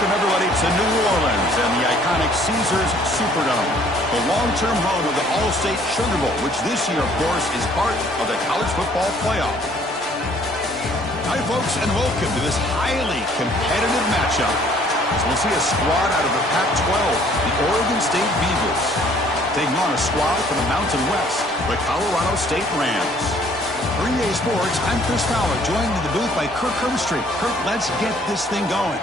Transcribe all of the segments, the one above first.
Welcome, everybody, to New Orleans and the iconic Caesars Superdome, the long-term home of the All-State Sugar Bowl, which this year, of course, is part of the college football playoff. Hi, folks, and welcome to this highly competitive matchup, as we'll see a squad out of the Pac-12, the Oregon State Beavers, taking on a squad from the Mountain West, the Colorado State Rams. For EA Sports, I'm Chris Fowler, joined in the booth by Kirk Herbstreit. Kirk, let's get this thing going.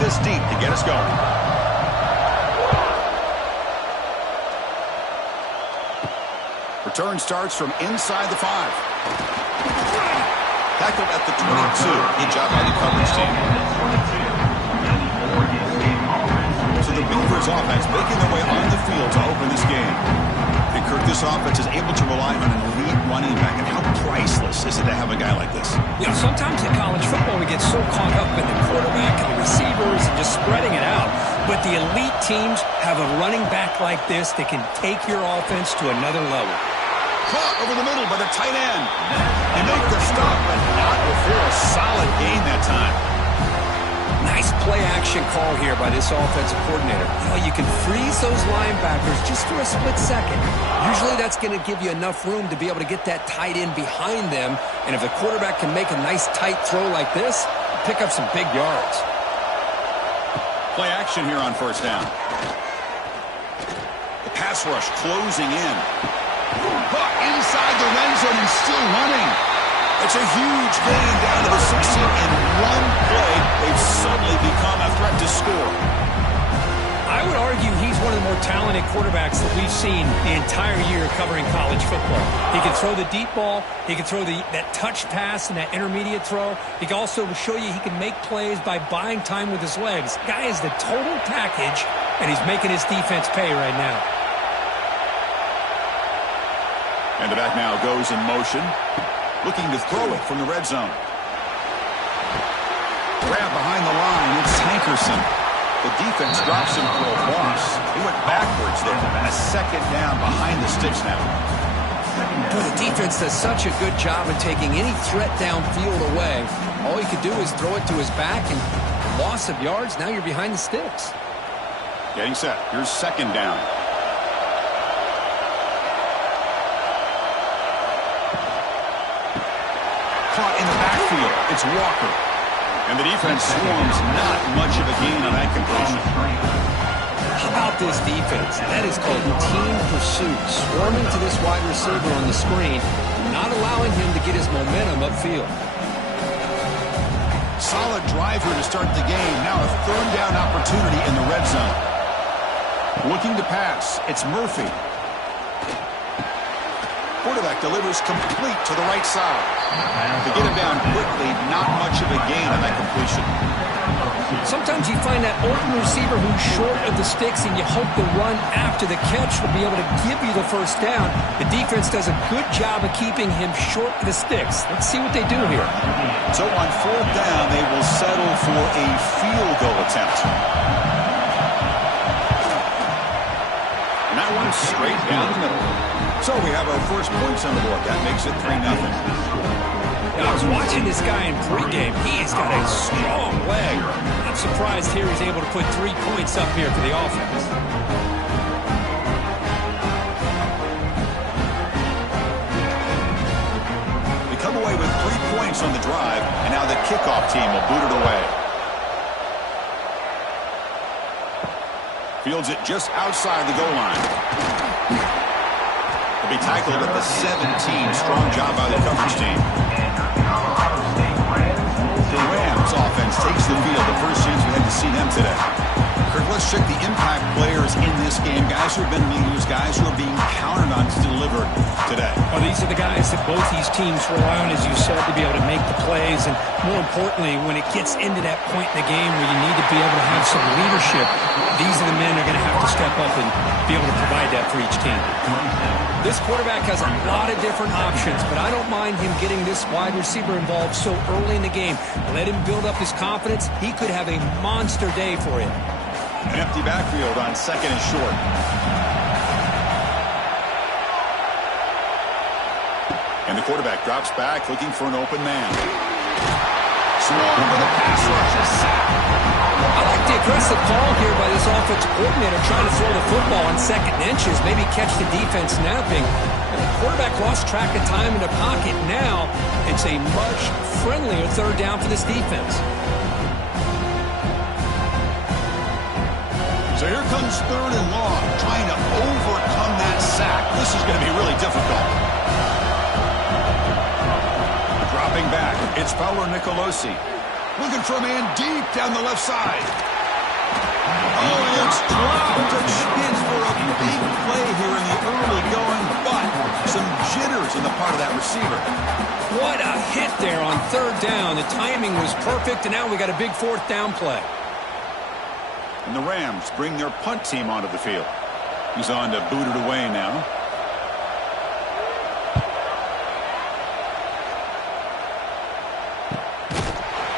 This deep to get us going. Return starts from inside the 5. Tackled at the 22. Good job by the coverage team. So the Beavers offense making their way on the field to open this game. And Kirk, this offense is able to rely on an elite running back, and how priceless is it to have a guy like this? You know, sometimes in college football we get so caught up in the quarterback and the receivers and just spreading it out. But the elite teams have a running back like this that can take your offense to another level. Caught over the middle by the tight end. They make the stop, but not before a solid gain that time. Nice play-action call here by this offensive coordinator. You know, you can freeze those linebackers just for a split second. Usually that's going to give you enough room to be able to get that tight end behind them. And if the quarterback can make a nice tight throw like this, pick up some big yards. Play action here on first down. The pass rush closing in. Caught inside the end zone and still running. It's a huge gain down to the 16 in one play. They've suddenly become a threat to score. I would argue he's one of the more talented quarterbacks that we've seen the entire year covering college football. He can throw the deep ball. He can throw that touch pass and that intermediate throw. He can also show you he can make plays by buying time with his legs. Guy is the total package, and he's making his defense pay right now. And the back now goes in motion, looking to throw it from the red zone. Grab behind the line, it's Hankerson. The defense drops him for a loss. He went backwards there, and a second down behind the sticks now. Boy, the defense does such a good job of taking any threat downfield away. All he could do is throw it to his back, and loss of yards, now you're behind the sticks. Getting set. Here's second down. Caught in the backfield. It's Walker. And the defense swarms, not much of a gain on that completion. How about this defense? That is called team pursuit. Swarming to this wide receiver on the screen, not allowing him to get his momentum upfield. Solid driver to start the game. Now a third down opportunity in the red zone. Looking to pass. It's Murphy. Quarterback delivers complete to the right side. To get him down quickly, not much of a gain on that completion. Sometimes you find that open receiver who's short of the sticks, and you hope the run after the catch will be able to give you the first down. The defense does a good job of keeping him short of the sticks. Let's see what they do here. So on fourth down, they will settle for a field goal attempt. And that one's straight down the middle. So we have our first points on the board. That makes it 3-0. I was watching this guy in pregame. He has got a strong leg. I'm surprised here he's able to put 3 points up here for the offense. We come away with 3 points on the drive, and now the kickoff team will boot it away. Fields it just outside the goal line. Will be tackled at the 17. Strong job by the coverage team. The Rams offense takes the field. The first chance we had to see them today. Kirk, let's check the impact players in this game. Guys who have been leaders, guys who are being counted on to deliver today. Well, these are the guys that both these teams rely on, as you said, to be able to make the plays. And more importantly, when it gets into that point in the game where you need to be able to have some leadership, these are the men that are going to have to step up and be able to provide that for each team. This quarterback has a lot of different options, but I don't mind him getting this wide receiver involved so early in the game. Let him build up his confidence. He could have a monster day for him. An empty backfield on second and short. And the quarterback drops back looking for an open man. Swung with a pass rush, a sack. I like the aggressive call here by this offensive coordinator trying to throw the football on second inches, maybe catch the defense snapping. And the quarterback lost track of time in the pocket. Now it's a much friendlier third down for this defense. So here comes third and long, trying to overcome that sack. This is going to be really difficult. Dropping back, it's Fowler Nicolosi. Looking for a man deep down the left side. Oh, it's dropped. A chance for a big play here in the early going, but some jitters on the part of that receiver. What a hit there on third down. The timing was perfect, and now we got a big fourth down play. And the Rams bring their punt team onto the field. He's on to boot it away now.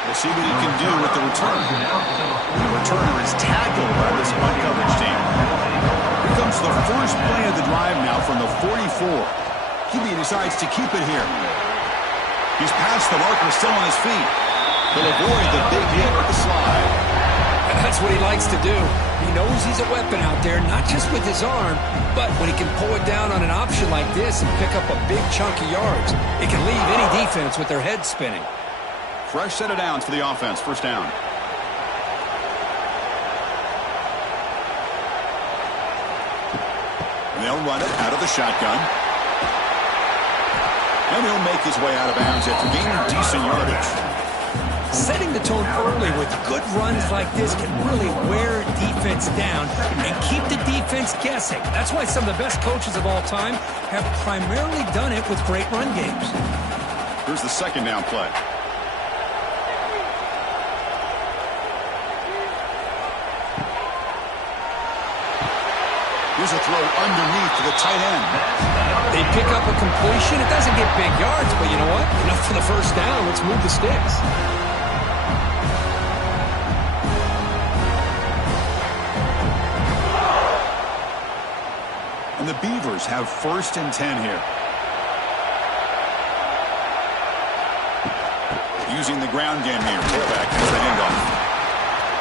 We'll see what he can do with the return. The returner is tackled by this punt coverage team. Here comes the first play of the drive now from the 44. QB decides to keep it here. He's past the marker, still on his feet. He'll avoid the big hit with the slide. That's what he likes to do. He knows he's a weapon out there, not just with his arm, but when he can pull it down on an option like this and pick up a big chunk of yards, it can leave any defense with their head spinning. Fresh set of downs for the offense. First down. And they'll run it out of the shotgun. And he'll make his way out of bounds after gaining decent yardage. Setting the tone early with good runs like this can really wear defense down and keep the defense guessing. That's why some of the best coaches of all time have primarily done it with great run games. Here's the second down play. Here's a throw underneath to the tight end. They pick up a completion. It doesn't get big yards, but you know what? Enough for the first down. Let's move the sticks. And the Beavers have first and 10 here. Using the ground game here. Quarterback has the handoff.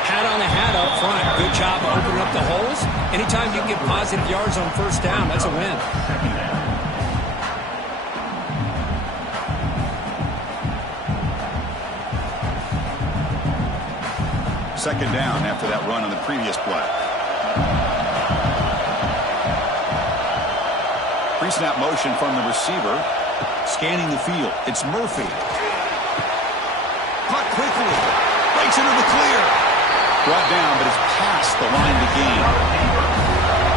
Hat on a hat up front. Good job of opening up the holes. Anytime you can get positive yards on first down, that's a win. Second down after that run on the previous play. Pre-snap motion from the receiver. Scanning the field. It's Murphy. Caught quickly. Breaks into the clear. Brought down, but it's past the line to gain.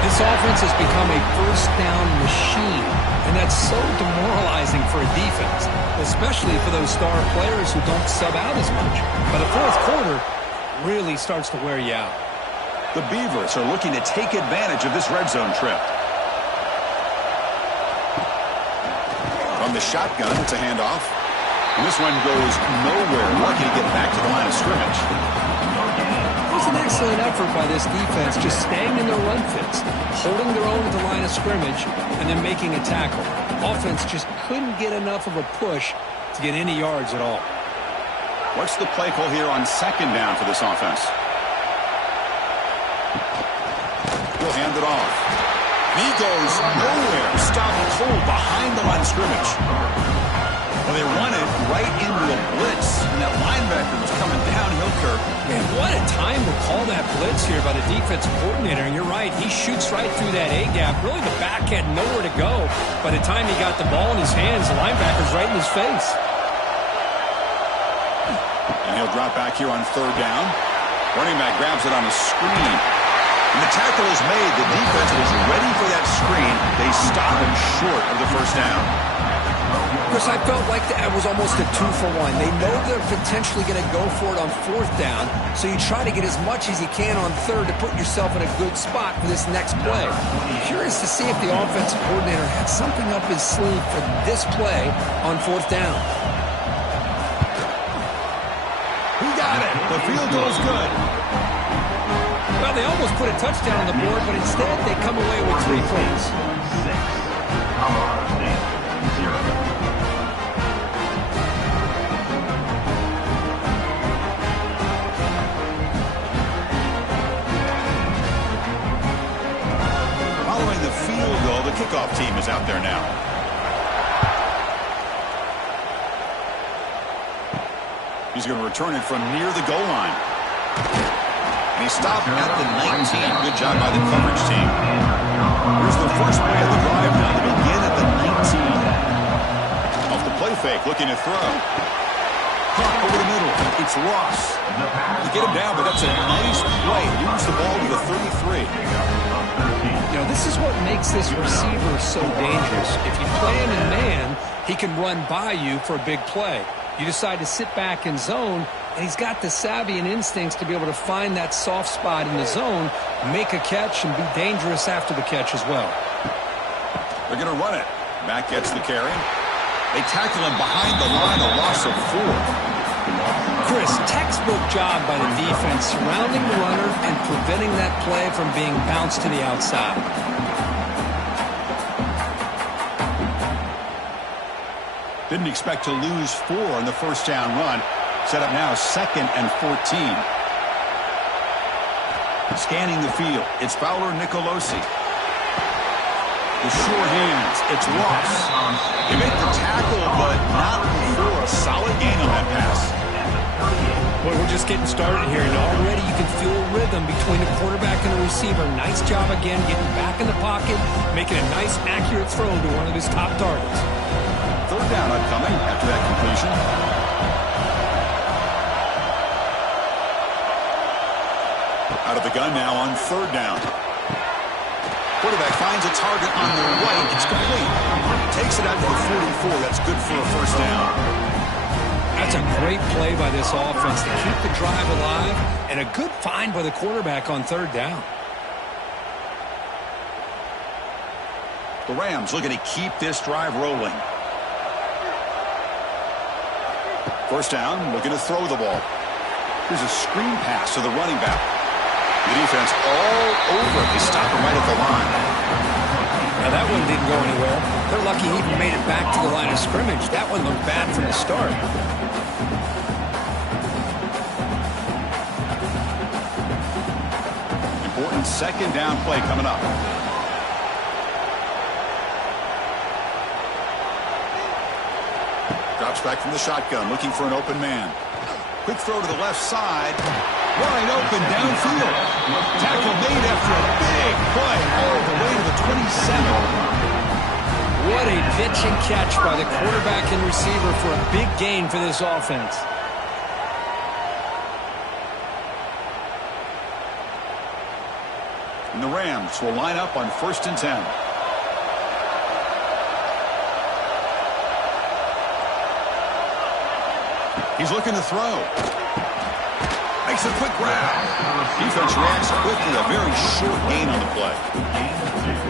This offense has become a first down machine, and that's so demoralizing for a defense, especially for those star players who don't sub out as much. By the fourth quarter, really starts to wear you out. The Beavers are looking to take advantage of this red zone trip. From the shotgun, it's a handoff. And this one goes nowhere. Lucky to get back to the line of scrimmage. It was an excellent effort by this defense, just staying in their run fits, holding their own at the line of scrimmage, and then making a tackle. Offense just couldn't get enough of a push to get any yards at all. What's the play call here on second down for this offense? He'll hand it off. And he goes nowhere. Stopped cold behind the line of scrimmage. Well, they run it right into a blitz, and that linebacker was coming downhill, Kirk. Man, what a time to call that blitz here by the defensive coordinator. And you're right, he shoots right through that A-gap. Really, the back had nowhere to go. By the time he got the ball in his hands, the linebacker's right in his face. And he'll drop back here on third down. Running back grabs it on a screen. And the tackle is made. The defense was ready for that screen. They stop him short of the first down. Chris, I felt like that was almost a 2-for-1. They know they're potentially going to go for it on fourth down, so you try to get as much as you can on third to put yourself in a good spot for this next play. I'm curious to see if the offensive coordinator had something up his sleeve for this play on fourth down. He got it. The field goal is good. Well, they almost put a touchdown on the board, but instead they come away with 3 points. Following the field goal, the kickoff team is out there now. He's going to return it from near the goal line. And he stopped at the 19. Good job by the coverage team. Here's the first play of the drive now to begin at the 19. Off the play fake, looking to throw. Caught over the middle. It's Ross. To get him down, but that's a nice play. Moves the ball to the 33. You know, this is what makes this receiver so dangerous. If you play him in man, he can run by you for a big play. You decide to sit back in zone, and he's got the savvy and instincts to be able to find that soft spot in the zone, make a catch, and be dangerous after the catch as well. They're going to run it. Back gets the carry. They tackle him behind the line, a loss of 4. Chris, textbook job by the defense surrounding the runner and preventing that play from being bounced to the outside. Didn't expect to lose 4 on the first down run. Set up now 2nd and 14. Scanning the field, it's Fowler Nicolosi. The sure hands, it's Ross. They make the tackle, but not before a solid gain on that pass. Boy, we're just getting started here, and already you can feel a rhythm between the quarterback and the receiver. Nice job again getting back in the pocket, making a nice, accurate throw to one of his top targets. Third down upcoming after that completion. Out of the gun now on third down. Quarterback finds a target on the right. It's complete. Takes it out to the 44. That's good for a first down. That's a great play by this offense to keep the drive alive, and a good find by the quarterback on third down. The Rams looking to keep this drive rolling. First down, looking to throw the ball. Here's a screen pass to the running back. The defense all over. They stop him right at the line. Now that one didn't go anywhere. They're lucky he even made it back to the line of scrimmage. That one looked bad from the start. Important second down play coming up. Drops back from the shotgun, looking for an open man. Quick throw to the left side. Wide open downfield. Tackle made after a big play all the way to the 27. What a pitch and catch by the quarterback and receiver for a big gain for this offense. And the Rams will line up on 1st and 10. He's looking to throw. Makes a quick grab. Defense reacts quickly. A very short gain on the play.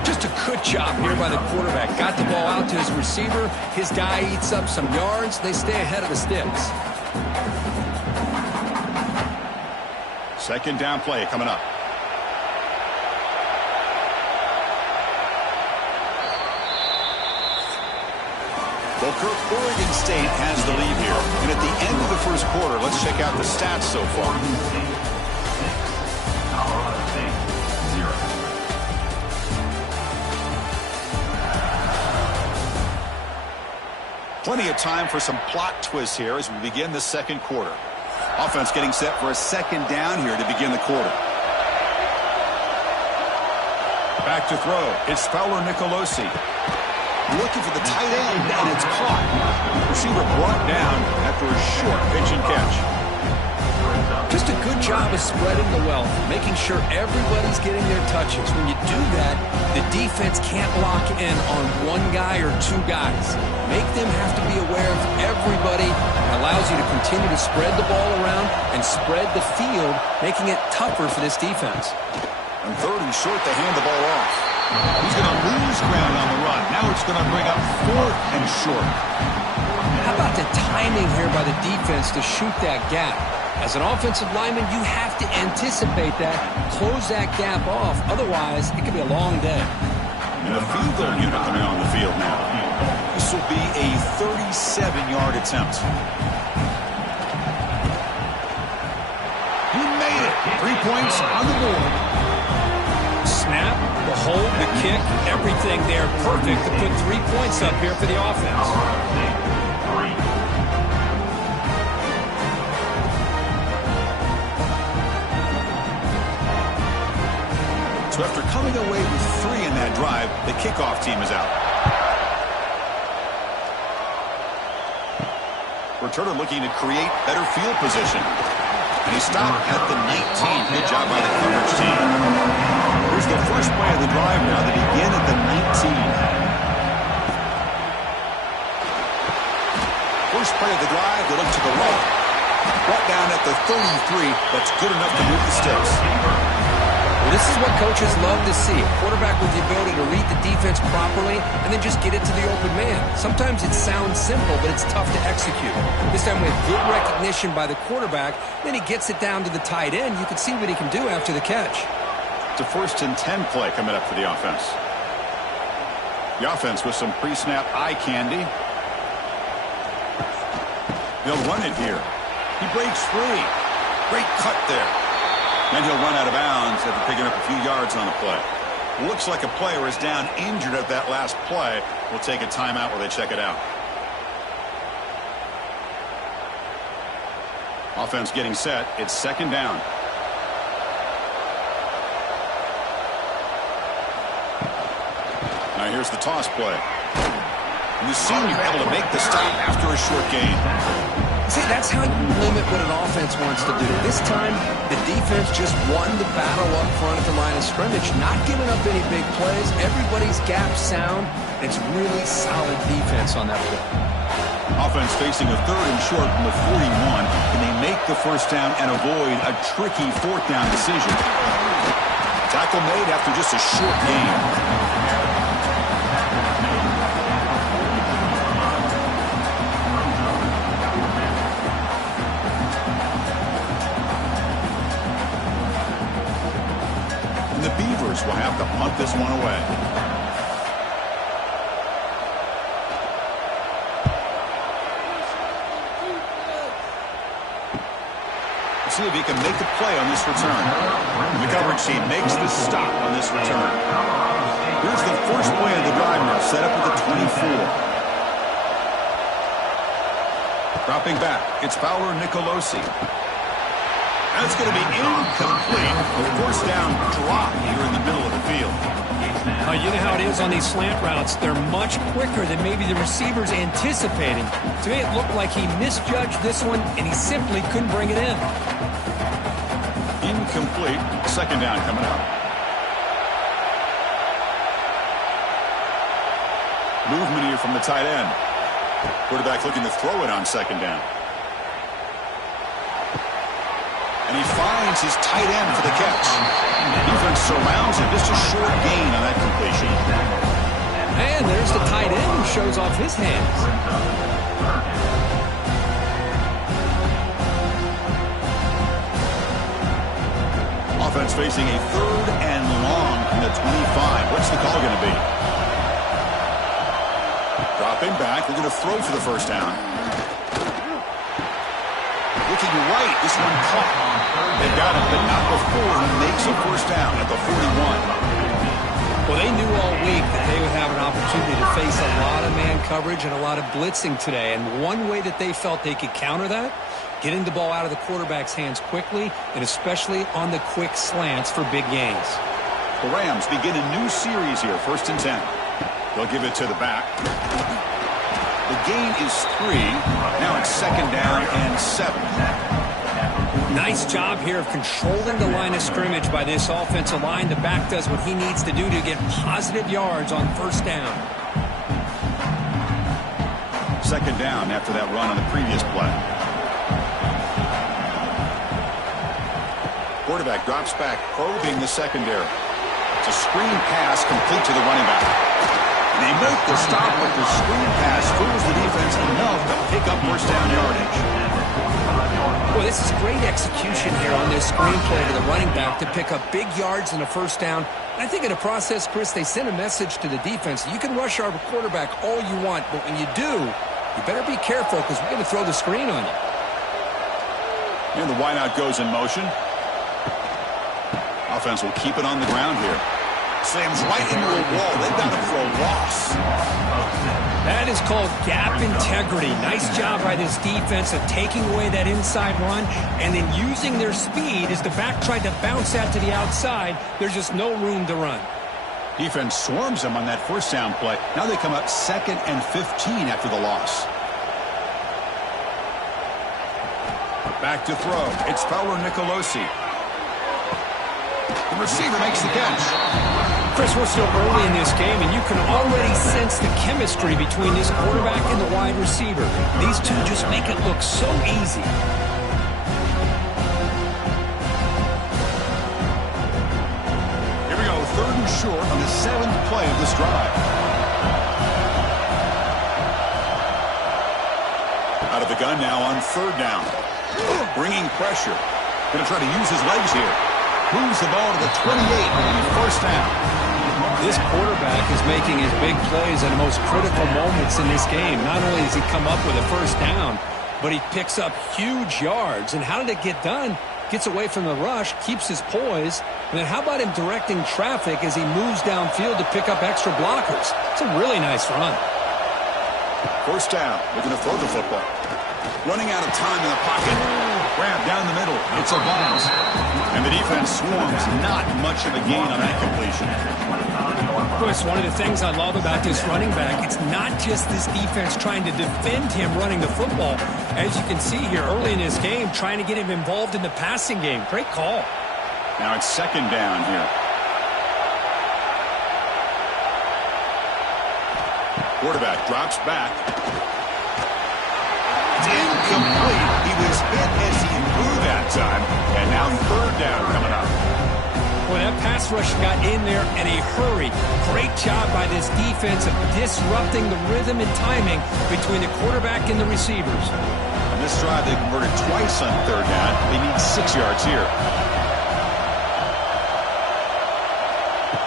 Just a good job here by the quarterback. Got the ball out to his receiver. His guy eats up some yards. They stay ahead of the sticks. Second down play coming up. Well, Kirk, Oregon State has the lead here. And at the end of the first quarter, let's check out the stats so far. Plenty of time for some plot twists here as we begin the second quarter. Offense getting set for a second down here to begin the quarter. Back to throw. It's Fowler Nicolosi. Looking for the tight end, and it's caught. Receiver brought down after a short pitch and catch. Just a good job of spreading the wealth, making sure everybody's getting their touches. When you do that, the defense can't lock in on one guy or two guys. Make them have to be aware of everybody. It allows you to continue to spread the ball around and spread the field, making it tougher for this defense. On 3rd and short, they hand the ball off. He's going to lose ground on the run. Now it's going to bring up 4th and short. How about the timing here by the defense to shoot that gap? As an offensive lineman, you have to anticipate that, close that gap off. Otherwise, it could be a long day. And the field goal unit coming on the field now. This will be a 37-yard attempt. He made it. 3 points on the board. Snap, the hold, the kick, everything there perfect to put 3 points up here for the offense. So after coming away with 3 in that drive, the kickoff team is out. Returner looking to create better field position. And he stopped at the 19. Good job by the coverage team. Here's the first play of the drive now. They begin at the 19. First play of the drive, they look to the right. Brought down at the 33. That's good enough to move the sticks. Well, this is what coaches love to see. A quarterback with the ability to read the defense properly and then just get it to the open man. Sometimes it sounds simple, but it's tough to execute. This time we have good recognition by the quarterback. Then he gets it down to the tight end. You can see what he can do after the catch. It's a 1st and 10 play coming up for the offense. The offense with some pre-snap eye candy. They'll run it here. He breaks free. Great cut there. Then he'll run out of bounds after picking up a few yards on the play. Looks like a player is down injured at that last play. We'll take a timeout while they check it out. Offense getting set. It's 2nd down. Now here's the toss play. And the senior able to make the stop after a short gain. See, that's how you limit what an offense wants to do. This time, the defense just won the battle up front at the line of scrimmage, not giving up any big plays. Everybody's gap sound. It's really solid defense on that play. Offense facing a 3rd and short from the 41. Can they make the first down and avoid a tricky 4th down decision? Tackle made after just a short gain. Will have to punt this one away. Let's see if he can make a play on this return. The coverage team makes the stop on this return. Here's the first play of the drive now, set up at the 24. Dropping back, it's Fowler Nicolosi. That's going to be incomplete. A first down drop here in the middle of the field. You know how it is on these slant routes. They're much quicker than maybe the receiver's anticipating. To me, it looked like he misjudged this one, and he simply couldn't bring it in. Incomplete. 2nd down coming up. Movement here from the tight end. Quarterback looking to throw it on 2nd down. And he finds his tight end for the catch. Defense surrounds him. Just a short gain on that completion. And there's the tight end who shows off his hands. Offense facing a 3rd and long from the 25. What's the call going to be? Dropping back. They're going to throw for the first down. Looking right. This one caught. They've got him, but not before he makes a first down at the 41. Well, they knew all week that they would have an opportunity to face a lot of man coverage and a lot of blitzing today. And one way that they felt they could counter that, getting the ball out of the quarterback's hands quickly, and especially on the quick slants for big gains. The Rams begin a new series here, 1st and 10. They'll give it to the back. The gain is 3. Now it's 2nd down and 7. Nice job here of controlling the line of scrimmage by this offensive line. The back does what he needs to do to get positive yards on first down. Second down after that run on the previous play. Quarterback drops back, probing the secondary. It's a screen pass complete to the running back. They make the stop, but the screen pass fools the defense enough to pick up first down yardage. Well, this is great execution here on this screen play to the running back to pick up big yards and a first down. I think in the process, Chris, they sent a message to the defense. You can rush our quarterback all you want, but when you do, you better be careful because we're going to throw the screen on you. And the wideout goes in motion. Offense will keep it on the ground here. Slams right into a wall. They've got him for a loss. That is called gap integrity. Nice job by this defense of taking away that inside run and then using their speed as the back tried to bounce that to the outside. There's just no room to run. Defense swarms them on that first down play. Now they come up 2nd and 15 after the loss. Back to throw. It's Fowler Nicolosi. The receiver makes the catch. Chris, we're still early in this game, and you can already sense the chemistry between this quarterback and the wide receiver. These two just make it look so easy. Here we go, 3rd and short on the 7th play of this drive. Out of the gun now on 3rd down. Bringing pressure. Going to try to use his legs here. Moves the ball to the 28 on first down. This quarterback is making his big plays at the most critical moments in this game. Not only does he come up with a first down, but he picks up huge yards. And how did it get done? Gets away from the rush, keeps his poise. And then how about him directing traffic as he moves downfield to pick up extra blockers? It's a really nice run. First down. Looking to throw the football. Running out of time in the pocket. Grab down the middle. It's a bounce. And the defense swarms. Not much of a gain on that completion. Chris, one of the things I love about this running back, it's not just this defense trying to defend him running the football. As you can see here early in this game, trying to get him involved in the passing game. Great call. Now it's 2nd down here. Quarterback drops back. It's incomplete. He was hit as he threw that time. And now 3rd down coming up. Well, that pass rush got in there in a hurry. Great job by this defense of disrupting the rhythm and timing between the quarterback and the receivers. On this drive, they converted twice on 3rd down. They need 6 yards here.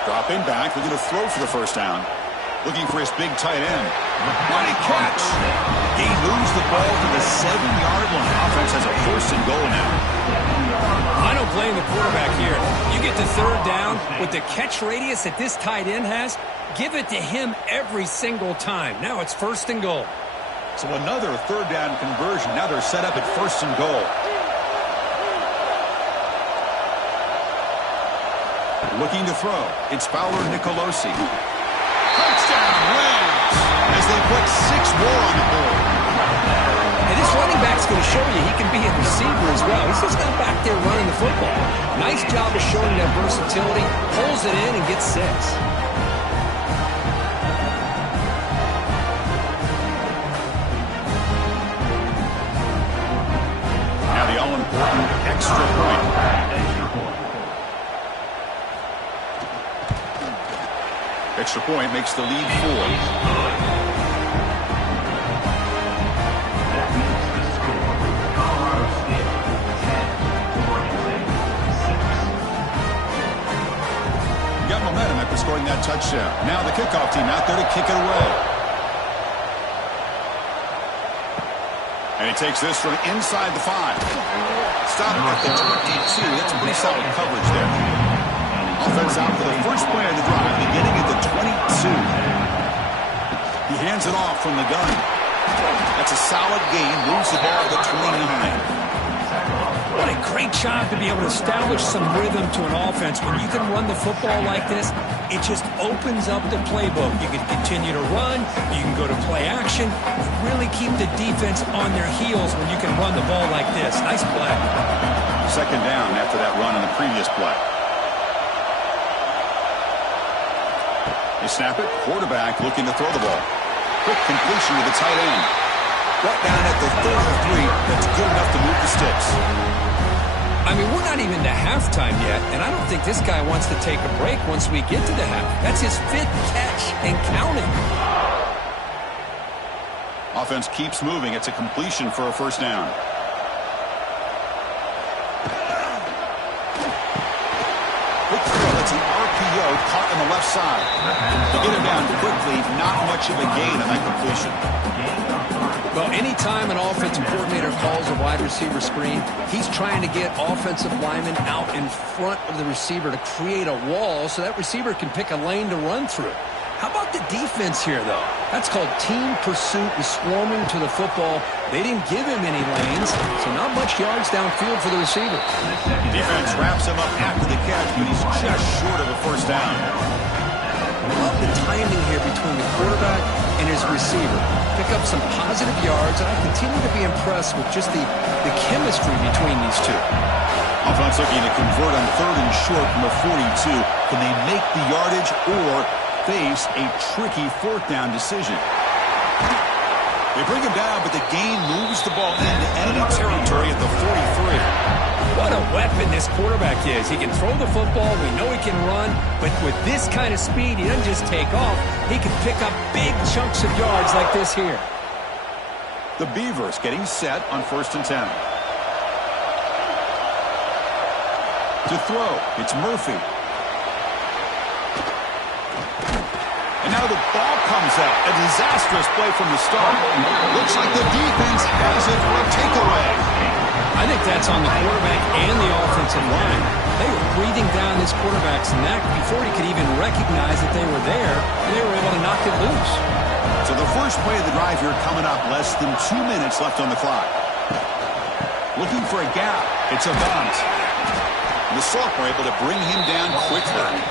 Dropping back. They're going to throw for the first down. Looking for his big tight end. Mighty catch. He moves the ball to the 7-yard line. Offense has a 1st and goal now. I don't blame the quarterback here. You get to 3rd down with the catch radius that this tight end has, give it to him every single time. Now it's 1st and goal. So another 3rd down conversion. Now they're set up at 1st and goal. Looking to throw. It's Fowler Nicolosi. Touchdown Rams as they put 6 more on the board. And this running back's going to show you he can be a receiver as well. He's just not back there running the football. Nice job of showing that versatility. Pulls it in and gets 6. Now the all-important extra point. Extra point makes the lead 4. Momentum after scoring that touchdown. Now the kickoff team out there to kick it away. And he takes this from inside the 5. Stop at the 22. That's pretty solid coverage there. Offense out for the first play of the drive, beginning at the 22. He hands it off from the gun. That's a solid gain. Moves the ball to the 29. What a great job to be able to establish some rhythm to an offense. When you can run the football like this, it just opens up the playbook. You can continue to run. You can go to play action. Really keep the defense on their heels when you can run the ball like this. Nice play. second down after that run in the previous play. They snap it. Quarterback looking to throw the ball. Quick completion to the tight end. Brought down at the 33. That's good enough to move the sticks. I mean, we're not even to halftime yet, and I don't think this guy wants to take a break once we get to the half. That's his 5th catch and counting. Offense keeps moving. It's a completion for a first down. Quick throw. That's an RPO caught on the left side. To get him down quickly, not much of a gain on that completion. Well, anytime an offensive coordinator calls a wide receiver screen, he's trying to get offensive linemen out in front of the receiver to create a wall so that receiver can pick a lane to run through. How about the defense here, though? That's called team pursuit and swarming to the football. They didn't give him any lanes, so not much yards downfield for the receiver. Defense wraps him up after the catch, but he's just short of a first down. I love the timing here between the quarterback and his receiver. Pick up some positive yards, and I continue to be impressed with just the chemistry between these two. Offense looking to convert on 3rd and short from the 42. Can they make the yardage or face a tricky 4th down decision? They bring him down, but the gain moves the ball into enemy territory at the 43. What a weapon this quarterback is. He can throw the football. We know he can run. But with this kind of speed, he doesn't just take off. He can pick up big chunks of yards like this here. The Beavers getting set on 1st and 10. To throw, it's Murphy. And now the ball comes out. A disastrous play from the start. Looks like the defense has it for a takeaway. I think that's on the quarterback and the offensive line. They were breathing down this quarterback's neck before he could even recognize that they were there, and they were able to knock it loose. So the first play of the drive here coming up, less than 2 minutes left on the clock. Looking for a gap. It's a bunt. And the Salk were able to bring him down quickly.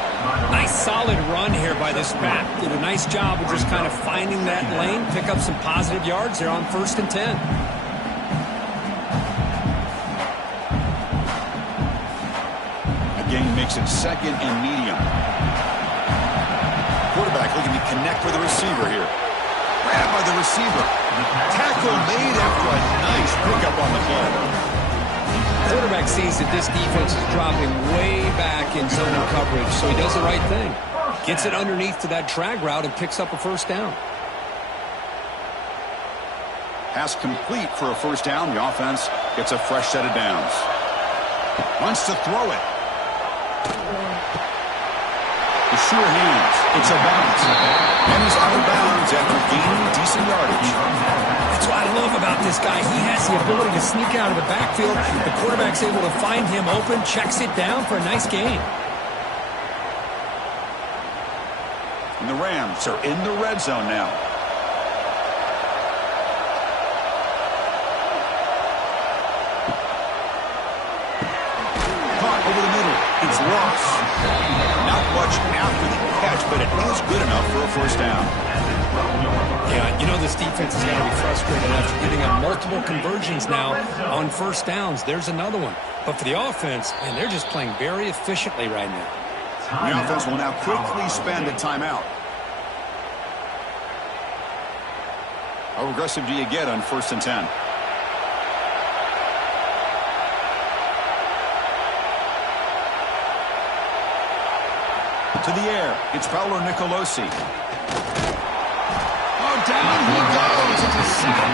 Nice solid run here by this back. Did a nice job of just kind of finding that lane, pick up some positive yards there on 1st and 10. Again, makes it 2nd and medium. Quarterback looking to connect with the receiver here. Grabbed by the receiver. Tackle made after a nice pickup on the play. Quarterback sees that this defense is dropping way back in zone coverage, so he does the right thing. Gets it underneath to that drag route and picks up a first down. Pass complete for a first down. The offense gets a fresh set of downs. Wants to throw it. The sure hands. It's a bounce. And he's out of bounds after gaining decent yardage. That's what I love about this guy. He has the ability to sneak out of the backfield. The quarterback's able to find him open, checks it down for a nice gain. And the Rams are in the red zone now. Caught over the middle. It's lost. Not much after the catch, but it is good enough for a first down. Yeah, you know this defense is going to be frustrated after giving up multiple conversions now on first downs. There's another one. But for the offense, man, they're just playing very efficiently right now. The offense will now quickly spend a timeout. How aggressive do you get on 1st and 10? To the air. It's Paolo Nicolosi. Oh, down he goes. It's a sack.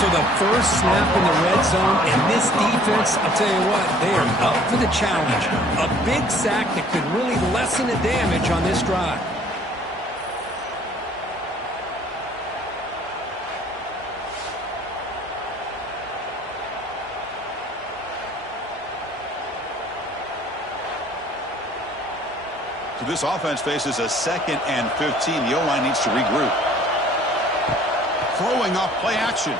So the first snap in the red zone, and this defense, I'll tell you what, they are up for the challenge. A big sack that could really lessen the damage on this drive. So this offense faces a 2nd and 15. The O-line needs to regroup. Throwing off play action.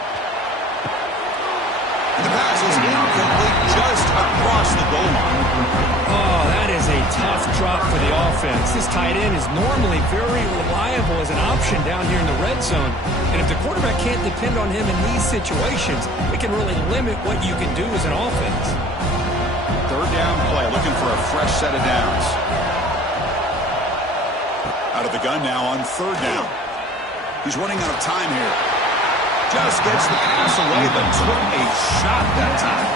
And the pass is incomplete just across the goal line. Oh, that is a tough drop for the offense. This tight end is normally very reliable as an option down here in the red zone. And if the quarterback can't depend on him in these situations, it can really limit what you can do as an offense. Third down play, looking for a fresh set of downs. Out of the gun now on third down. He's running out of time here. Just gets the pass away, but took a shot that time.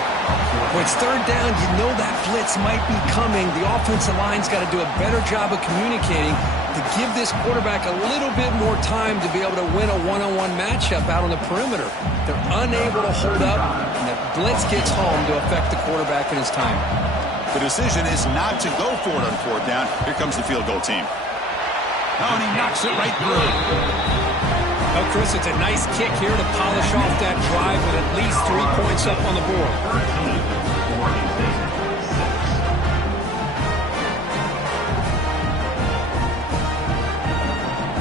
When it's third down, you know that blitz might be coming. The offensive line's got to do a better job of communicating to give this quarterback a little bit more time to be able to win a one-on-one matchup out on the perimeter. They're unable to hold up, and the blitz gets home to affect the quarterback in his time. The decision is not to go for it on fourth down. Here comes the field goal team. Oh, and he knocks it right through. Well, Chris, it's a nice kick here to polish off that drive with at least 3 points up on the board.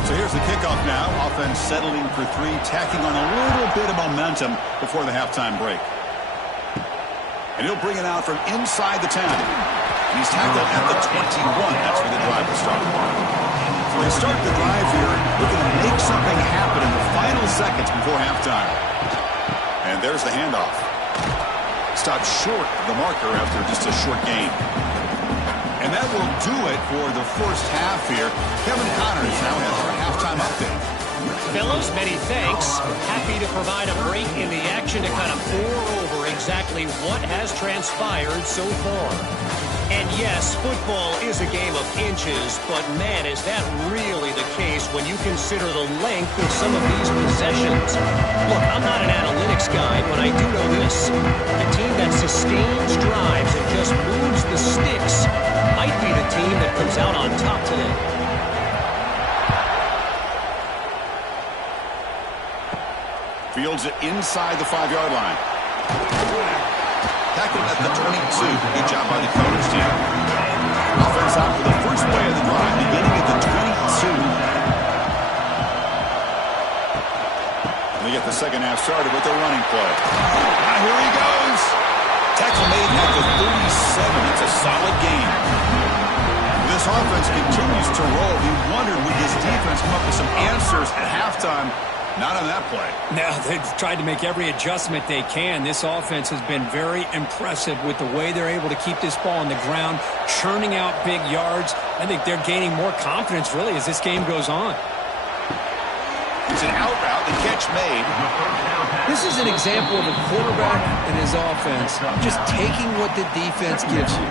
So here's the kickoff now. Offense settling for 3, tacking on a little bit of momentum before the halftime break. And he'll bring it out from inside the 10. And he's tackled at the 21. That's where the drive will start. So they start the drive here, looking to make something happen in the final seconds before halftime. And there's the handoff. Stopped short of the marker after just a short gain. And that will do it for the first half here. Kevin Connors now has our halftime update. Fellows, many thanks. Happy to provide a break in the action to kind of pour over exactly what has transpired so far. And yes, football is a game of inches, but man, is that really the case when you consider the length of some of these possessions. Look, I'm not an analytics guy, but I do know this. The team that sustains drives and just moves the sticks might be the team that comes out on top today. Fields it inside the 5-yard line. Tackled at the 22. Good job by the coverage team. Offense out for the first play of the drive, beginning at the 22. And they get the second half started with their running play. Now here he goes. Tackle made at the 37. It's a solid game. This offense continues to roll. We wondered, would this defense come up with some answers at halftime? Not on that play. Now, they've tried to make every adjustment they can. This offense has been very impressive with the way they're able to keep this ball on the ground, churning out big yards. I think they're gaining more confidence, really, as this game goes on. It's an out route, the catch made. This is an example of a quarterback and his offense just taking what the defense gives you.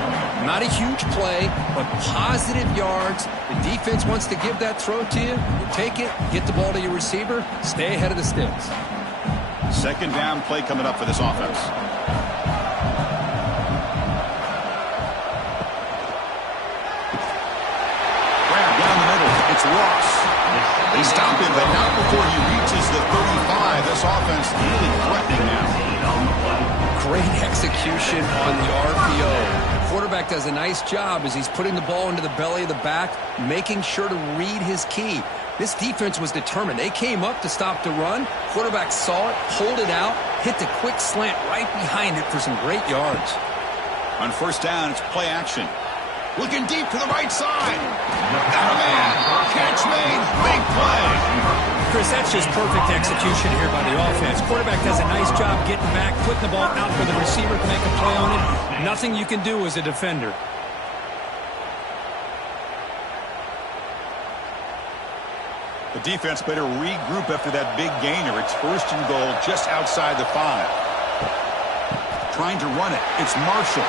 Not a huge play, but positive yards. The defense wants to give that throw to you. You take it, get the ball to your receiver, stay ahead of the sticks. Second down play coming up for this offense. Grab down the middle. It's Ross. They stop him, but not before he reaches the 35. This offense really threatening now. Great execution on the RPO. Quarterback does a nice job as he's putting the ball into the belly of the back, making sure to read his key. This defense was determined. They came up to stop the run. Quarterback saw it, pulled it out, hit the quick slant right behind it for some great yards. On first down, it's play action. Looking deep to the right side. Got a man. Catch made. Big play. Chris, that's just perfect execution here by the offense. Quarterback does a nice job getting back, putting the ball out for the receiver to make a play on it. Nothing you can do as a defender. The defense better regroup after that big gainer. It's first and goal just outside the 5. Trying to run it. It's Marshall.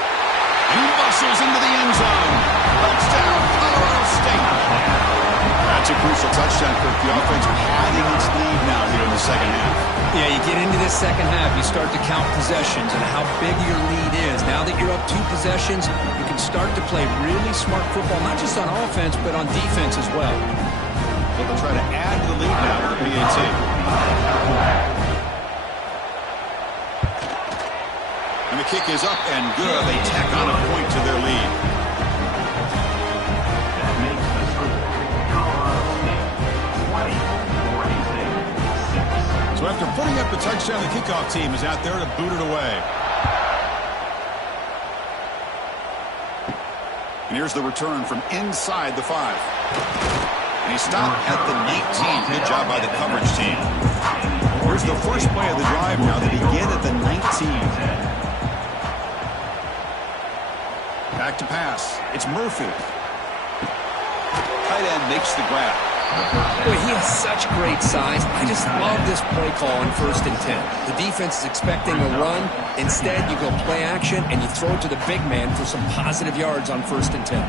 He muscles into the end zone. Touchdown, Colorado State. That's a crucial touchdown, Kirk. The offense padding its lead now here in the second half. Yeah, you get into this second half, you start to count possessions and how big your lead is. Now that you're up 2 possessions, you can start to play really smart football, not just on offense, but on defense as well. So they'll try to add to the lead now with PAT. And the kick is up and good. They tack on a point to their lead. So after putting up the touchdown, the kickoff team is out there to boot it away. And here's the return from inside the 5. And he stopped at the 19. Good job by the coverage team. Here's the first play of the drive now. They begin at the 19. Back to pass. It's Murphy. Tight end makes the grab. Boy, he has such great size. I just love this play call on 1st and 10. The defense is expecting a run. Instead, you go play action, and you throw it to the big man for some positive yards on 1st and 10.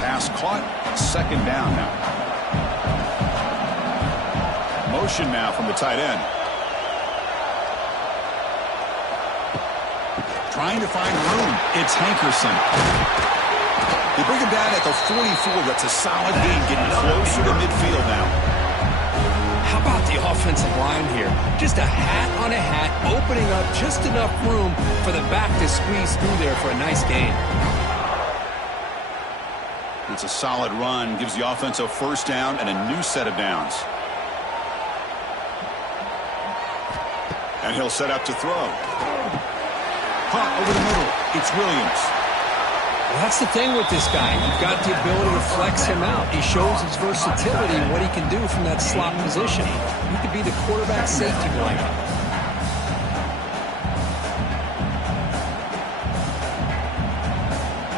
Pass caught. 2nd down now. Motion now from the tight end. Trying to find room. It's Hankerson. They bring him down at the 44. That's a solid gain, getting closer to midfield now. How about the offensive line here? Just a hat on a hat, opening up just enough room for the back to squeeze through there for a nice gain. It's a solid run. Gives the offense a 1st down and a new set of downs. And he'll set up to throw. Caught over the middle. It's Williams. Well, that's the thing with this guy. You've got the ability to flex him out. He shows his versatility and what he can do from that slot position. He could be the quarterback safety blanket.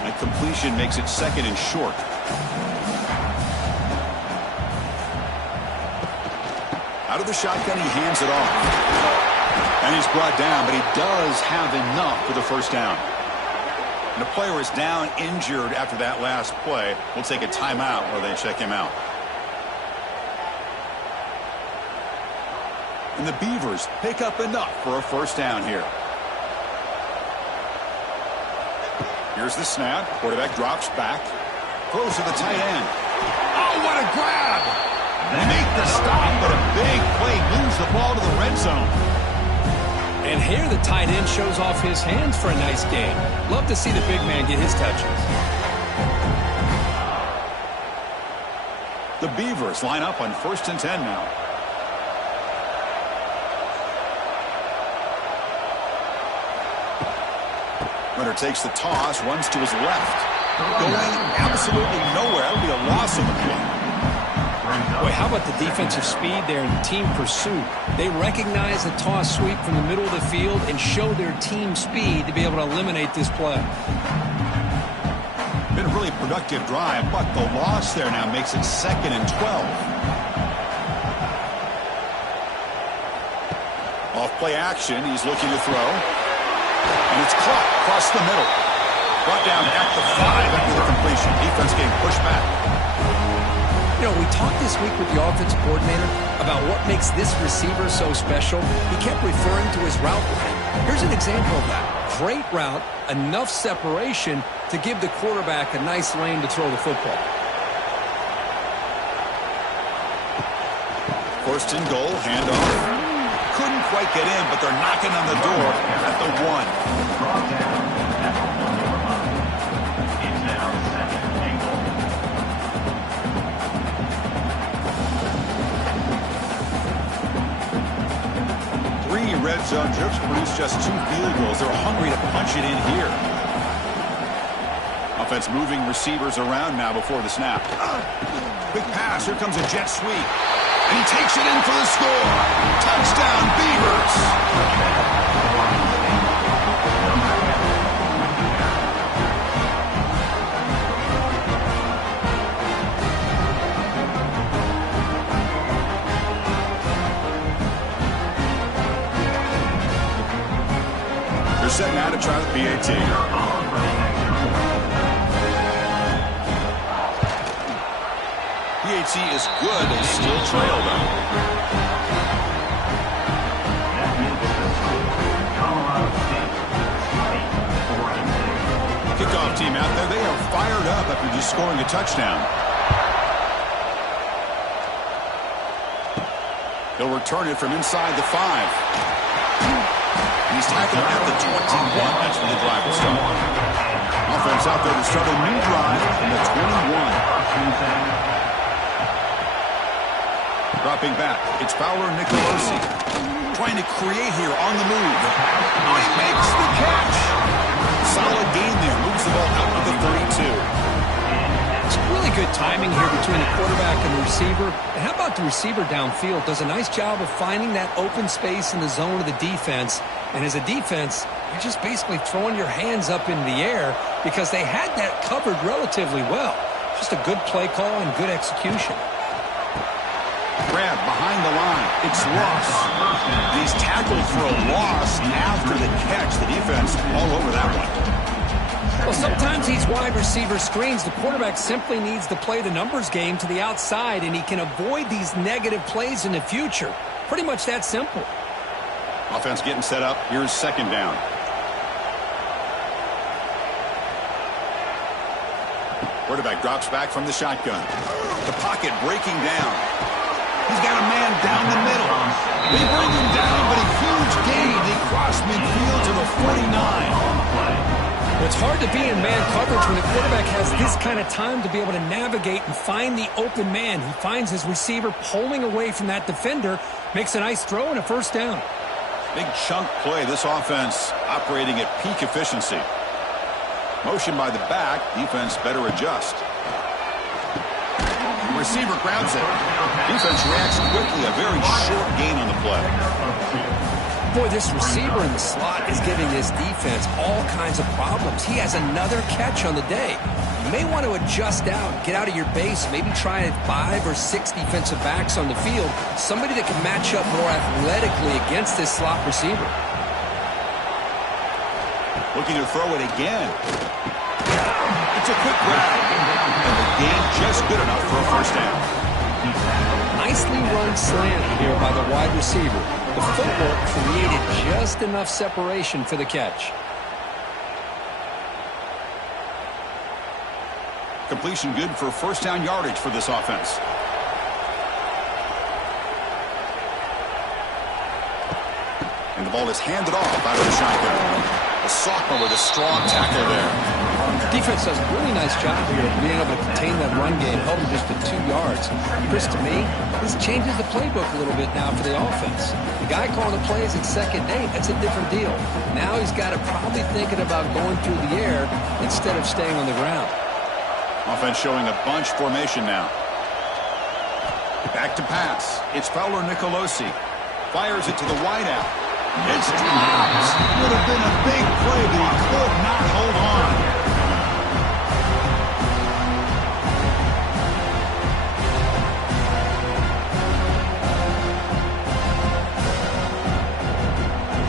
That completion makes it 2nd and short. Out of the shotgun, he hands it off. And he's brought down, but he does have enough for the 1st down. And the player is down injured after that last play. We'll take a timeout while they check him out. And the Beavers pick up enough for a 1st down here. Here's the snap. Quarterback drops back. Throws to the tight end. Oh, what a grab! They make the stop, but a big play moves the ball to the red zone. And here the tight end shows off his hands for a nice gain. Love to see the big man get his touches. The Beavers line up on 1st and 10 now. Runner takes the toss, runs to his left. Going absolutely nowhere. That would be a loss on the play. Boy, how about the defensive speed there and team pursuit? They recognize the toss sweep from the middle of the field and show their team speed to be able to eliminate this play. Been a really productive drive, but the loss there now makes it 2nd and 12. Off play action, he's looking to throw. And it's caught across the middle. Brought down at the 5 after the completion. Defense getting pushed back. You know, we talked this week with the offensive coordinator about what makes this receiver so special. He kept referring to his route running. Here's an example of that. Great route, enough separation to give the quarterback a nice lane to throw the football. 1st and goal, handoff. Couldn't quite get in, but they're knocking on the door at the 1. Red zone trips produce just 2 field goals. They're hungry to punch it in here. Offense moving receivers around now before the snap. Quick pass. Here comes a jet sweep. And he takes it in for the score. Touchdown, Beavers. They're set now to try the PAT. PAT is good. They still trail them. Kickoff team out there. They are fired up after just scoring a touchdown. He'll return it from inside the 5. He's tackled at the 21. That's when the drive will start. Offense out there to start a new drive from the 21. Dropping back. It's Fowler and Nicolosi. Trying to create here on the move. Oh, he makes the catch. Solid gain there. Moves the ball out to the 32. It's really good timing here between the quarterback and the receiver. And how about the receiver downfield? Does a nice job of finding that open space in the zone of the defense. And as a defense, you're just basically throwing your hands up in the air because they had that covered relatively well. Just a good play call and good execution. Grab behind the line. It's lost. And he's tackled for a loss after the catch. The defense all over that one. Well, sometimes these wide receiver screens, the quarterback simply needs to play the numbers game to the outside, and he can avoid these negative plays in the future. Pretty much that simple. Offense getting set up. Here's second down. Quarterback drops back from the shotgun. The pocket breaking down. He's got a man down the middle. They bring him down, but a huge gain. They cross midfield to the 49. Well, it's hard to be in man coverage when the quarterback has this kind of time to be able to navigate and find the open man. He finds his receiver pulling away from that defender, makes a nice throw and a first down. Big chunk play. This offense operating at peak efficiency. Motion by the back. Defense better adjust. Receiver grabs it. Defense reacts quickly. A very short gain on the play. Boy, this receiver in the slot is giving this defense all kinds of problems. He has another catch on the day. You may want to adjust out, get out of your base, maybe try 5 or 6 defensive backs on the field, somebody that can match up more athletically against this slot receiver. Looking to throw it again. It's a quick grab. And the gain just good enough for a first down. Nicely run slant here by the wide receiver. The footwork created just enough separation for the catch. Completion good for first down yardage for this offense. And the ball is handed off out of the shotgun. A sophomore with a strong tackle there. Defense does a really nice job here of being able to contain that run game, held him just to 2 yards. Chris, to me, this changes the playbook a little bit now for the offense. The guy calling the plays at second and 8, that's a different deal. Now he's got to probably thinking about going through the air instead of staying on the ground. Offense showing a bunch formation now. Back to pass. It's Fowler Nicolosi. Fires it to the wideout. It's dropped. Would have been a big play, but he could not hold on.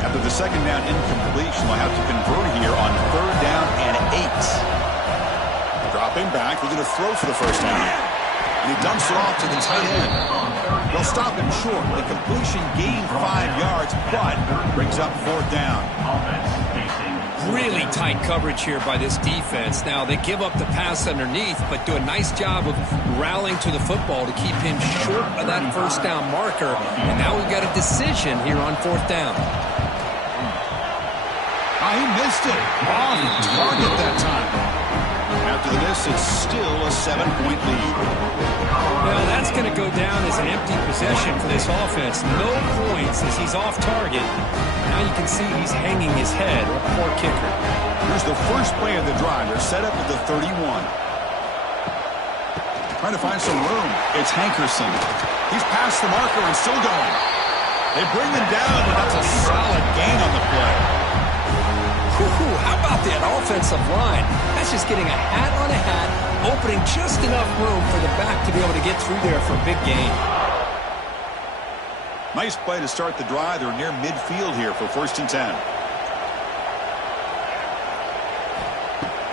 After the second down incompletion, they'll have to convert here on third down and 8. Dropping back, we're going to throw for the first down. And he dumps it off to the tight end. They'll stop him short. The completion gained 5 yards, but brings up fourth down. Really tight coverage here by this defense. Now, they give up the pass underneath, but do a nice job of rallying to the football to keep him short of that first down marker. And now we've got a decision here on fourth down. He missed it. Off target that time. After the miss, it's still a 7-point lead. Well, that's going to go down as an empty possession for this offense. No points as he's off target. Now you can see he's hanging his head. A poor kicker. Here's the first play of the drive. They're set up at the 31. Trying to find some room. It's Hankerson. He's past the marker and still going. They bring him down, but that's a solid gain on the play. How about that offensive line? That's just getting a hat on a hat, opening just enough room for the back to be able to get through there for a big gain. Nice play to start the drive. They're near midfield here for first and 10.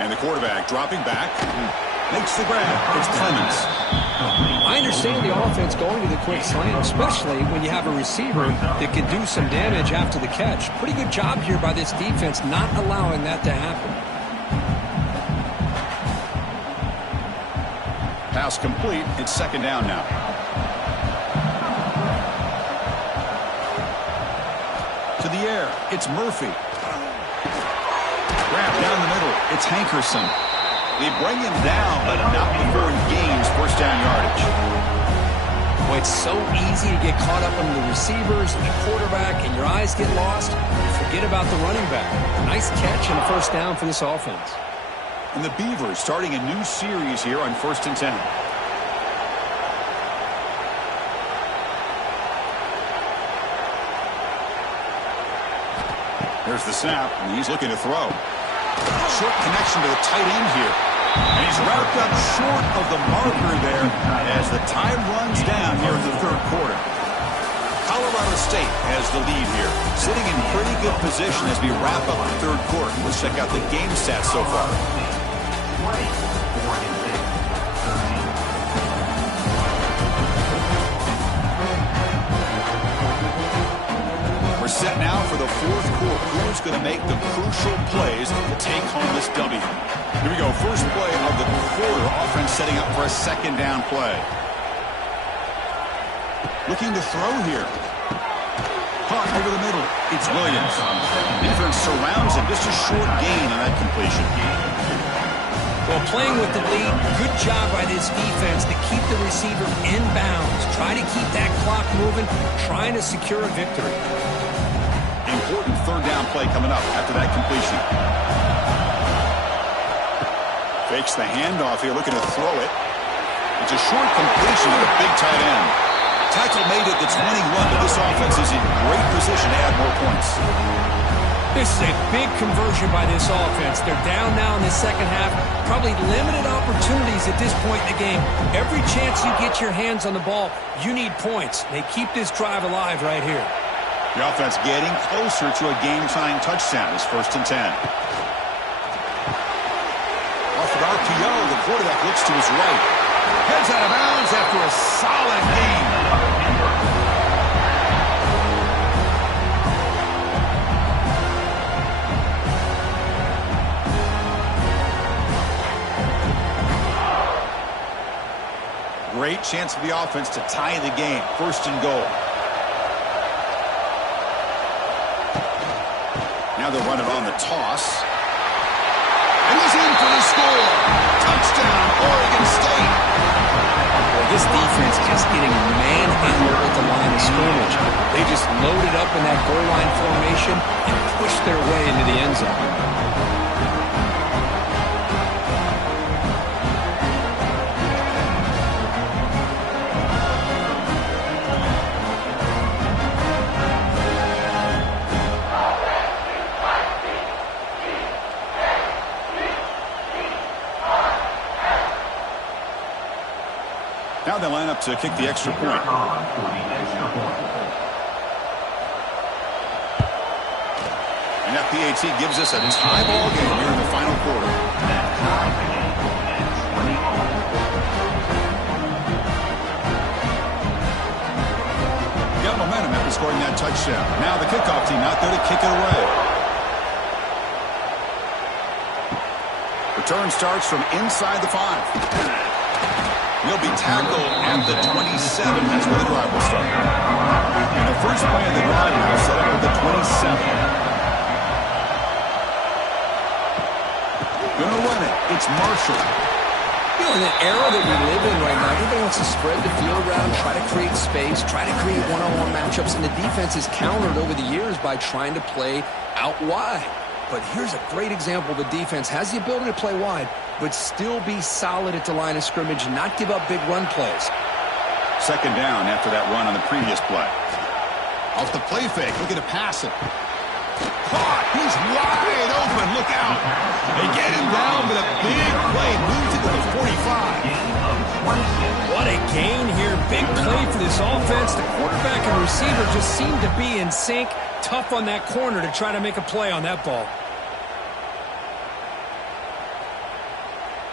And the quarterback dropping back. Makes the grab. It's Clemens. I understand the offense going to the quick slant, especially when you have a receiver that can do some damage after the catch. Pretty good job here by this defense not allowing that to happen. Pass complete. It's second down now. To the air. It's Murphy. Grab down the middle. It's Hankerson. They bring him down, but not before he gains first down yardage. Boy, it's so easy to get caught up on the receivers and the quarterback, and your eyes get lost. Forget about the running back. Nice catch and a first down for this offense. And the Beavers starting a new series here on first and 10. There's the snap, and he's looking to throw. Short connection to the tight end here. And he's wrapped up short of the marker there as the time runs down here in the third quarter. Colorado State has the lead here, sitting in pretty good position as we wrap up the third quarter. Let's check out the game stats so far. We're set now for the fourth quarter. Who's going to make the crucial plays to take home this W? Here we go. First play of the quarter. Offense setting up for a second down play. Looking to throw here. Caught over the middle. It's Williams. Defense surrounds him. Just a short gain on that completion. Well, playing with the lead, good job by this defense to keep the receiver in bounds. Try to keep that clock moving, trying to secure a victory. Important third down play coming up after that completion. Fakes the handoff here, looking to throw it. It's a short completion with a big tight end. Tackle made at the 21, but this offense is in great position to add more points. This is a big conversion by this offense. They're down now in the second half. Probably limited opportunities at this point in the game. Every chance you get your hands on the ball, you need points. They keep this drive alive right here. The offense getting closer to a game-tying touchdown. It's 1st and 10. Off of RPO, the quarterback looks to his right. Heads out of bounds after a solid gain. Great chance for the offense to tie the game. 1st and goal. Now they'll run it on the toss. And he's in for the score. Touchdown, Oregon State. Well, this defense is getting manhandled at the line of scrimmage. They just loaded up in that goal line formation and pushed their way into the end zone. Now they line up to kick the extra point. And that PAT gives us a tie ball game here in the final quarter. Got momentum after scoring that touchdown. Now the kickoff team out there to kick it away. Return starts from inside the 5. He'll be tackled at the 27. That's where the drive will start. And the first play of the drive now set up at the 27. Gonna run it. It's Marshall. You know, in the era that we live in right now, everybody wants to spread the field around, try to create space, try to create one-on-one matchups, and the defense is countered over the years by trying to play out wide. But here's a great example. The defense has the ability to play wide, but still be solid at the line of scrimmage and not give up big run plays. Second down after that run on the previous play. Off the play fake, looking to pass it. Caught! He's wide open. Look out! They get him down, but a big play moves into the 45. What a gain here. Big play for this offense. The quarterback and receiver just seem to be in sync. Tough on that corner to try to make a play on that ball.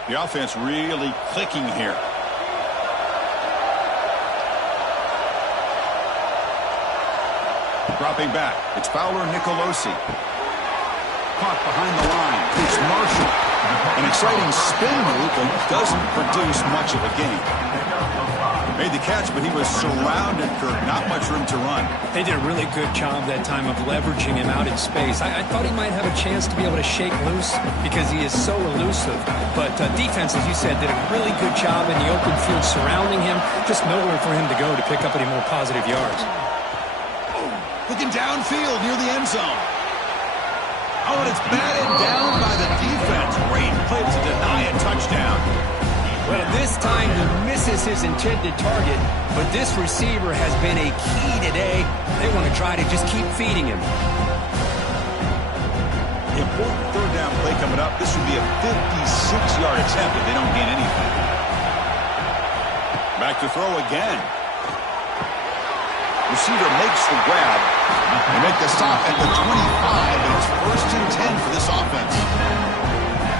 The offense really clicking here. Dropping back. It's Fowler Nicolosi. Caught behind the line. It's Marshall. An exciting spin move that doesn't produce much of a gain. Made the catch, but he was surrounded, Kirk. Not much room to run. They did a really good job that time of leveraging him out in space. I thought he might have a chance to be able to shake loose because he is so elusive. But defense, as you said, did a really good job in the open field surrounding him. Just nowhere for him to go to pick up any more positive yards. Looking downfield near the end zone. Oh, and it's batted down by the defense. Great play to deny a touchdown. Well, this time he misses his intended target, but this receiver has been a key today. They want to try to just keep feeding him. touchdown play coming up. This would be a 56-yard attempt if they don't gain anything. Back to throw again. Receiver makes the grab. They make the stop at the 25, and it's 1st and 10 for this offense.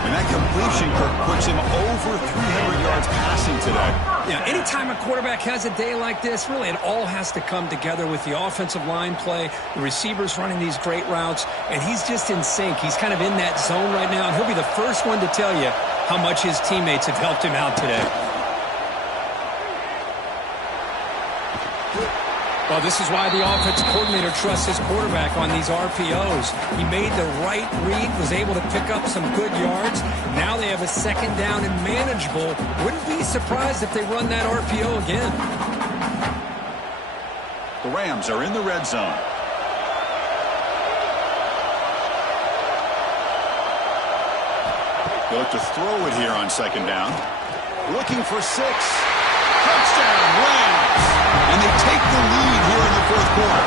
And that completion, Kirk, puts him over 300 yards passing today. Yeah, anytime a quarterback has a day like this, really it all has to come together with the offensive line play, the receivers running these great routes, and he's just in sync. He's kind of in that zone right now, and he'll be the first one to tell you how much his teammates have helped him out today. Well, this is why the offensive coordinator trusts his quarterback on these RPOs. He made the right read, was able to pick up some good yards. Now they have a 2nd down and manageable. Wouldn't be surprised if they run that RPO again. The Rams are in the red zone. They look to throw it here on 2nd down. Looking for 6. Touchdown, Rams! And they take the lead here in the 4th quarter.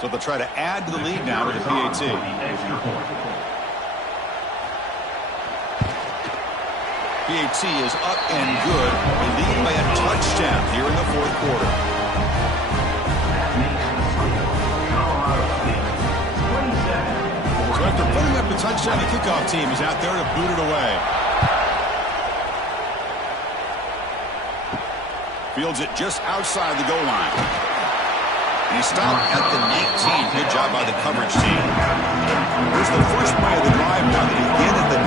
So they'll try to add to the lead now with the PAT. PAT is up and good. They lead by a touchdown here in the 4th quarter. So after putting up the touchdown, the kickoff team is out there to boot it away. Fields it just outside the goal line. He stopped at the 19. Good job by the coverage team. Here's the first play of the drive now. They begin at the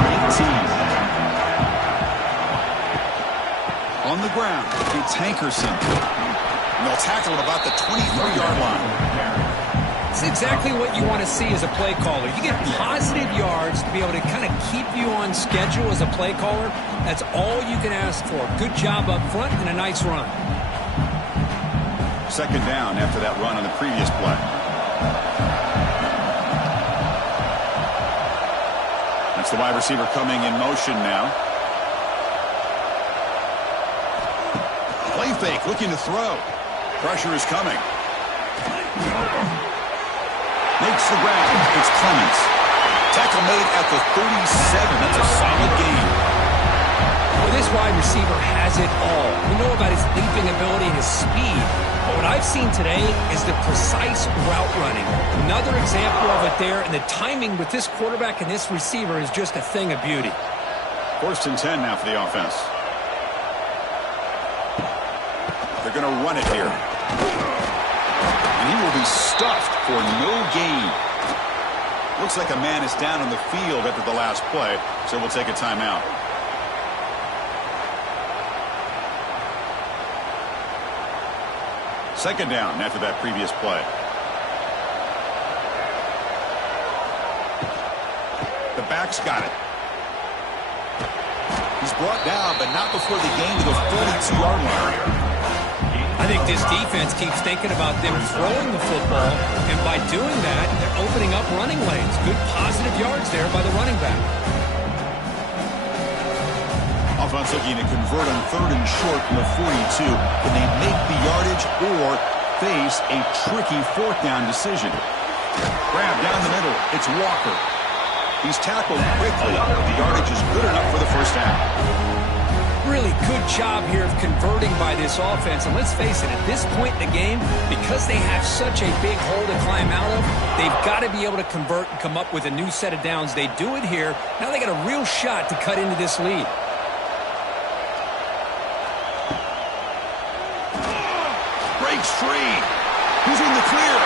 19. On the ground, it's Hankerson. And they'll tackle at about the 23-yard line. It's exactly what you want to see as a play caller. You get positive yards to be able to kind of keep you on schedule as a play caller. That's all you can ask for. Good job up front and a nice run. 2nd down after that run on the previous play. That's the wide receiver coming in motion now. Play fake, looking to throw. Pressure is coming. Makes the grab. It's Clemens. Tackle made at the 37. That's a solid gain. Well, this wide receiver has it all. We know about his leaping ability and his speed. But what I've seen today is the precise route running. Another example of it there, and the timing with this quarterback and this receiver is just a thing of beauty. 1st and 10 now for the offense. They're going to run it here. And he will be stuffed for no gain. Looks like a man is down on the field after the last play, so we'll take a timeout. Second down after that previous play. The back's got it. He's brought down, but not before the gain to the 42-yard line. I think this defense keeps thinking about them throwing the football, and by doing that, they're opening up running lanes. Good positive yards there by the running back. Offense looking to convert on 3rd and short from the 42. Can they make the yardage or face a tricky 4th down decision? Grab down the middle. It's Walker. He's tackled quickly. The yardage is good enough for the 1st down. Really good job here of converting by this offense. And let's face it, at this point in the game, because they have such a big hole to climb out of, they've got to be able to convert and come up with a new set of downs. They do it here. Now they got a real shot to cut into this lead. Breaks free. Who's in the clear?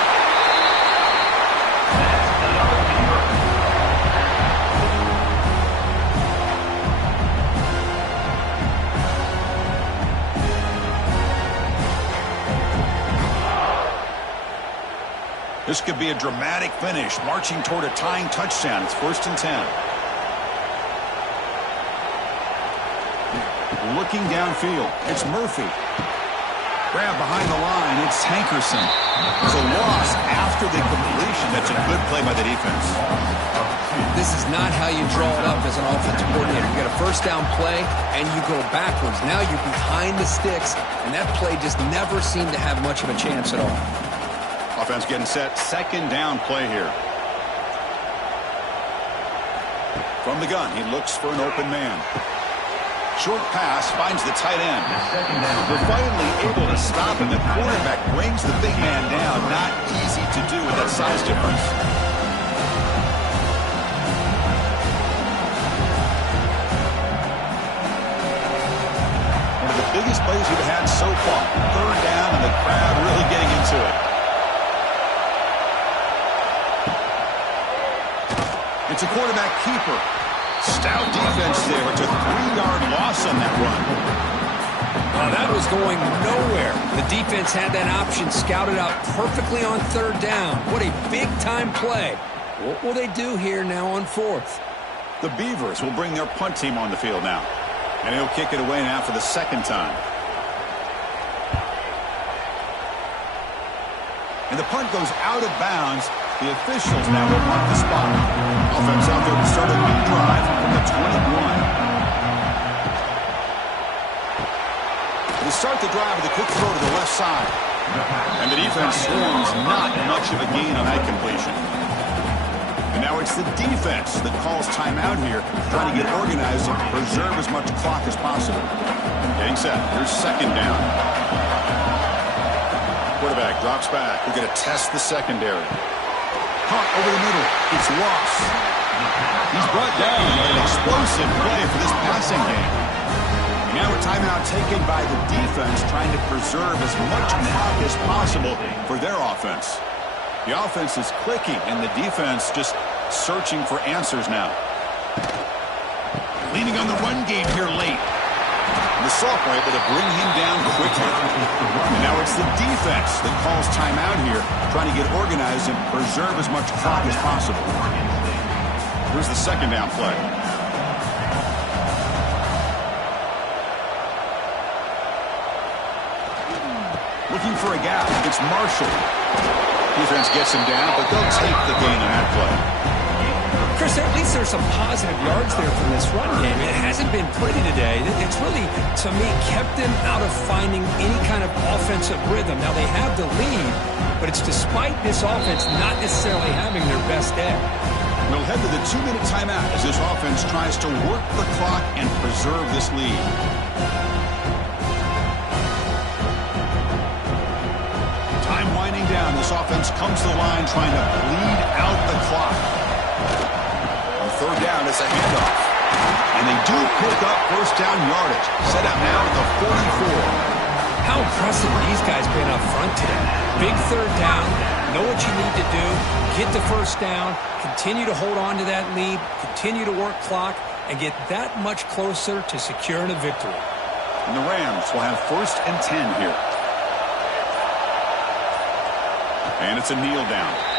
This could be a dramatic finish, marching toward a tying touchdown. It's 1st and 10. Looking downfield, it's Murphy. Grab behind the line, it's Hankerson. It's a loss after the completion. That's a good play by the defense. This is not how you draw it up as an offensive coordinator. You get a first down play, and you go backwards. Now you're behind the sticks, and that play just never seemed to have much of a chance at all. Offense getting set. Second down play here. From the gun, he looks for an open man. Short pass finds the tight end. They're finally able to stop him. The quarterback brings the big man down. Not easy to do with that size difference. One of the biggest plays we've had so far. Third down, and the crowd really getting into it. It's a quarterback keeper. Stout defense there. It's a 3-yard loss on that run. Oh, that was going nowhere. The defense had that option scouted out perfectly on third down. What a big-time play. What will they do here now on fourth? The Beavers will bring their punt team on the field now. And he'll kick it away now for the second time. And the punt goes out of bounds. The officials now will mark the spot. Offense out there to start a new drive from the 21. They start the drive with a quick throw to the left side. And the defense swarms, not much of a gain on that completion. And now it's the defense that calls timeout here, trying to get organized and preserve as much clock as possible. Getting set. Here's second down. Quarterback drops back. We're going to test the secondary. Caught over the middle. It's lost. He's brought down. An explosive play for this passing game. Now a timeout taken by the defense, trying to preserve as much clock as possible for their offense. The offense is clicking, and the defense just searching for answers now. Leaning on the run game here late. The sophomore able to bring him down quickly. And now it's the defense that calls timeout here, trying to get organized and preserve as much clock as possible. Here's the second down play. Looking for a gap. It's Marshall. Defense gets him down, but they'll take the gain on that play. Chris, at least there's some positive yards there from this run game. It hasn't been pretty today. It's really, to me, kept them out of finding any kind of offensive rhythm. Now, they have the lead, but it's despite this offense not necessarily having their best day. We'll head to the 2-minute timeout as this offense tries to work the clock and preserve this lead. Time winding down. This offense comes to the line trying to bleed out the clock. Third down, it's a handoff. And they do pick up first down yardage. Set up now at the 44. How impressive these guys been up front today. Big third down, know what you need to do, get the first down, continue to hold on to that lead, continue to work clock, and get that much closer to securing a victory. And the Rams will have 1st and 10 here. And it's a kneel down.